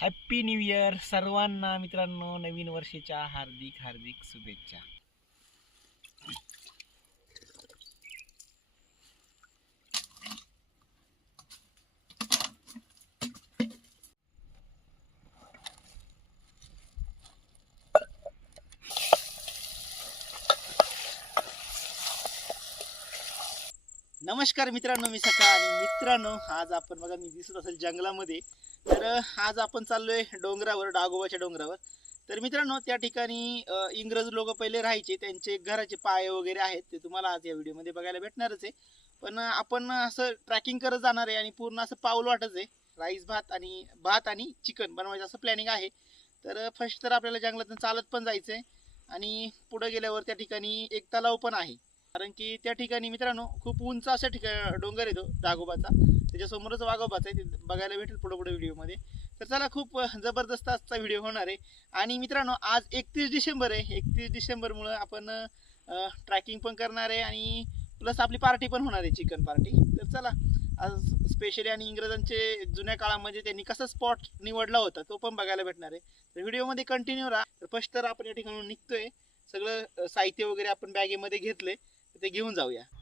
Happy new year सर्वांना मित्रांनो नवीन वर्षाच्या हार्दिक हार्दिक शुभेच्छा. नमस्कार मित्रांनो मी सकाळ आणि मित्रांनो आज आपण बघा मी दिसत असेल जंगलामध्ये. तर आज आपण चाललोय डोंगरावर डागोबाच्या डोंगरावर. तर मित्रांनो त्या ठिकाणी इंग्रज लोक पहिले राहायचे त्यांचे घराचे पाय वगैरे आहेत ते तुम्हाला आज या व्हिडिओमध्ये बघायला भेटणारच आहे. पण आपण असं ट्रॅकिंग करत जाणार आहे आणि पूर्ण असं पाऊल वाटच आहे. राईस भात आणि भात आणि चिकन बनवायचं असं प्लॅनिंग आहे. तर फर्स्ट तर आपल्याला जंगलातून चालत पण जायचं आहे आणि पुढे गेल्यावर त्या ठिकाणी एक तलाव पण आहे. कारण की त्या ठिकाणी मित्रांनो खूप उंच अशा ठिकाण डोंगर येतो हो, दागोबाचा. त्याच्यासमोरच वाघोबाचा आहे ते बघायला भेटेल पुढे पुढे व्हिडिओमध्ये. तर चला खूप जबरदस्त आजचा व्हिडिओ होणार आहे. आणि मित्रांनो आज एकतीस डिसेंबर आहे. एकतीस डिसेंबरमुळं आपण ट्रॅकिंग पण करणार आहे आणि प्लस आपली पार्टी पण होणार आहे चिकन पार्टी. तर चला आज स्पेशली आणि इंग्रजांचे जुन्या काळामध्ये त्यांनी कसा स्पॉट निवडला होता तो पण बघायला भेटणार आहे. तर व्हिडिओमध्ये कंटिन्यू राहा. तर फर्स्ट तर आपण या ठिकाणून निघतोय. सगळं साहित्य वगैरे आपण बॅगेमध्ये घेतले तिथे ते घेऊन जाऊया.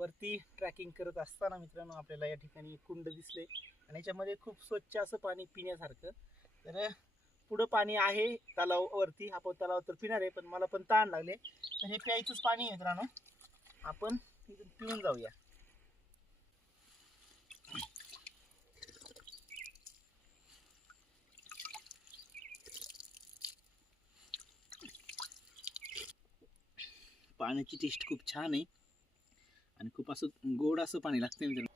वरती ट्रॅकिंग करत असताना मित्रांनो आपल्याला या ठिकाणी कुंड दिसले. आणि याच्यामध्ये खूप स्वच्छ असं पाणी पिण्यासारखं. तर पुढं पाणी आहे तलावावरती आपण तलाव तर पिणार आहे पण मला पण ताण लागले. तर हे प्यायचंच पाणी आहे मित्रांनो. आपण तिथून पिऊन जाऊया. पाण्याची टेस्ट खूप छान आहे. आणि खूप असं गोड असं पाणी लागतं मित्रांनो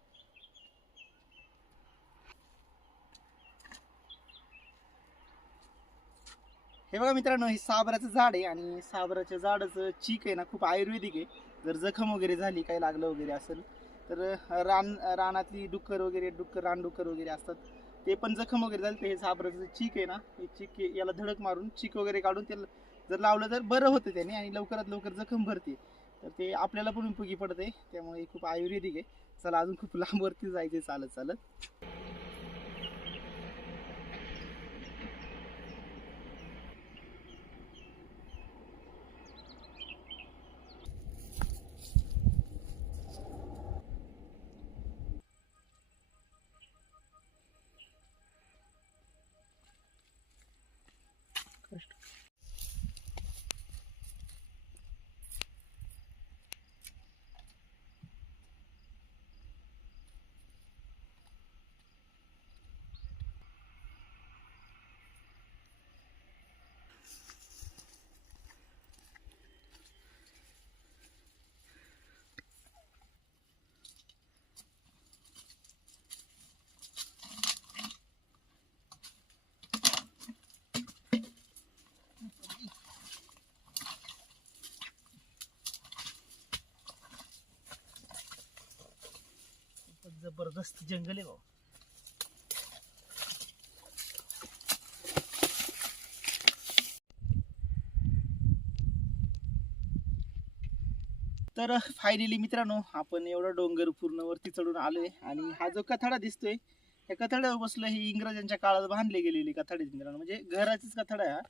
हे बघा मित्रांनो हे साबराचं झाड आहे आणि साबराच्या झाडाचं चीक आहे ना खूप आयुर्वेदिक आहे. जर जखम वगैरे झाली काही लागलं वगैरे असेल तर रान रानातली डुक्कर वगैरे डुक्कर रानडुक्कर वगैरे असतात ते पण जखम वगैरे झाली तर हे साबराचं चीक आहे ना हे चीक याला धडक मारून चीक वगैरे काढून त्याला जर लावलं तर बरं होतं त्याने आणि लवकरात लवकर जखम भरते. तर ते आपल्याला पण उपयोगी पडते त्यामुळे खूप आयुर्वेदिक आहे. चला अजून खूप लांबवरती जायचे चालत चालत. जबरदस्त जंगल आहे भाऊ. तर फायनली मित्रांनो आपण एवढं डोंगर पूर्ण वरती चढून आलोय आणि हा जो कथाडा दिसतोय त्या कथड्यावर बसलं हे इंग्रजांच्या काळात बांधले गेलेले कथाडे मित्रांनो म्हणजे घराचीच कथडा आहे हा.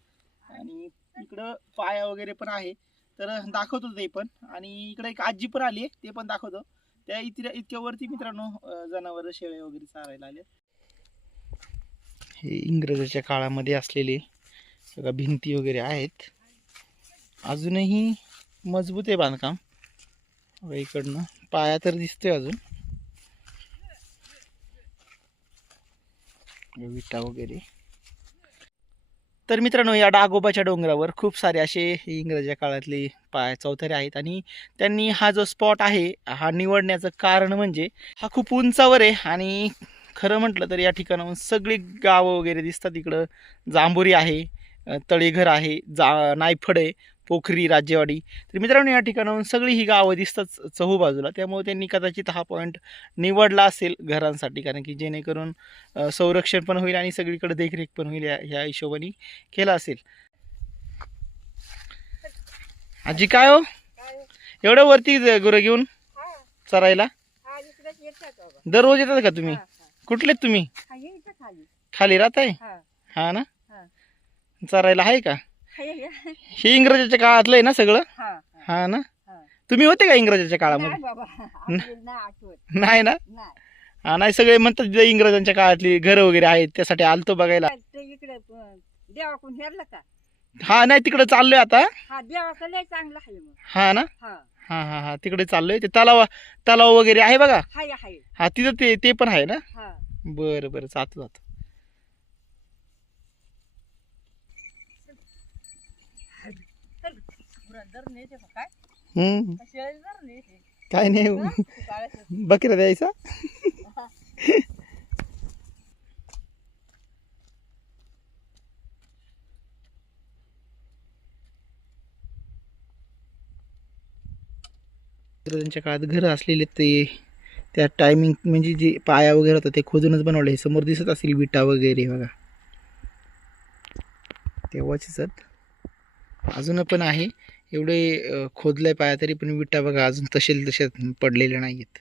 आणि इकडं पाया वगैरे पण आहे. तर दाखवतो ते पण. आणि इकडे एक आजी पण आली आहे ते पण दाखवतो. त्या इतक्या इतक्या वरती मित्रांनो जनावर शेळे वगैरे चारायला आले हे इंग्रजाच्या काळामध्ये असलेले सगळ्या भिंती वगैरे आहेत. अजूनही मजबूत आहे बांधकाम. इकडनं. पाया तर दिसतोय अजून. विटा वगैरे. तर मित्रांनो या डागोबाच्या डोंगरावर खूप सारे असे इंग्रजाच्या काळातले पाय चौथरे आहेत आणि त्यांनी हा जो स्पॉट आहे हा निवडण्याचं कारण म्हणजे हा खूप उंचावर आहे आणि खरं म्हटलं तर या ठिकाणाहून सगळी गावं वगैरे दिसतात. इकडं जांभुरी आहे तळेघर आहे जा नायफड आहे पोखरी राज्यवाडी. तर मित्रांनो या ठिकाणाहून सगळी ही गावं दिसतात चहू बाजूला त्यामुळे त्यांनी कदाचित हा पॉईंट निवडला असेल घरांसाठी. कारण की जेणेकरून संरक्षण पण होईल आणि सगळीकडे देखरेख पण होईल या ह्या हिशोबाने केला असेल. आजी काय हो? एवढं वरती गुरं घेऊन चरायला? दररोज येतात का तुम्ही? कुठलेत तुम्ही? खाली. राहताय? हा. ना? चरायला आहे का? हे. इंग्रजाच्या काळातलं आहे ना सगळं? हा. ना? तुम्ही होते का इंग्रजाच्या काळामध्ये? नाही ना? हा नाही सगळे म्हणतात इंग्रजांच्या काळातली घरं वगैरे आहेत त्यासाठी आलतो बघायला. इकडे देवाकडून हेरलं का? हा नाही तिकडे चाललोय आता. हा चांगलं हा ना? हा. हा हा हा तिकडे चाललोय. ते तलाव तलाव वगैरे आहे बघा? हा तिथं ते ते पण आहे ना? बरं बरं जातो जातो. का काय? हम्म. शेळी दर नेते काय नाही. बकऱ्या द्यायचा. त्यांच्या काळात घरं असलेले ते त्या टायमिंग म्हणजे जे पाया वगैरे होता ते खोदूनच बनवले. हे समोर दिसत असेल विटा वगैरे बघा. तेव्हाचेच आहेत अजून पण आहे. एवढे खोदले पाया तरी पण विटा बघा अजून तसे तसे पडलेले आहेत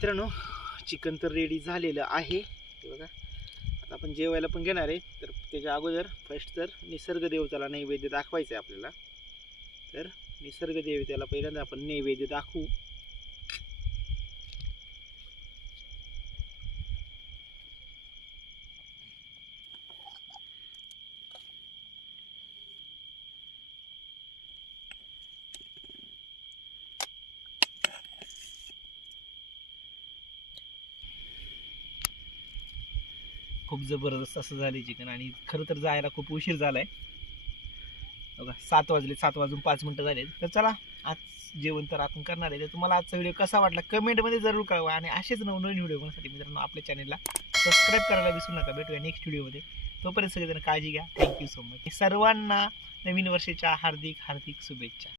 मित्रांनो चिकन तर रेडी झालेलं आहे. बघा. आता आपण जेवायला पण घेणार आहे. तर त्याच्या अगोदर फर्स्ट तर निसर्ग देवताला नैवेद्य दाखवायचं आहे आपल्याला. तर निसर्ग देवतेला पहिल्यांदा आपण नैवेद्य दाखवू. खूप जबरदस्त असं झालं चिकन आणि खरं तर जायला खूप उशीर झालाय. बघा सात वाजले सात वाजून पाच मिनटं झाले तर चला आज जेवण तर आपण करणार आहे. तर तुम्हाला आजचा व्हिडिओ कसा वाटला कमेंटमध्ये जरूर कळवा आणि असेच नवनवीन व्हिडिओ बघण्यासाठी मित्रांनो आपल्या चॅनलला सबस्क्राईब करायला विसरू नका. भेटूया नेक्स्ट व्हिडिओमध्ये तोपर्यंत सगळेजण काळजी घ्या. थँक्यू सो मच सर्वांना नवीन वर्षाच्या हार्दिक हार्दिक शुभेच्छा.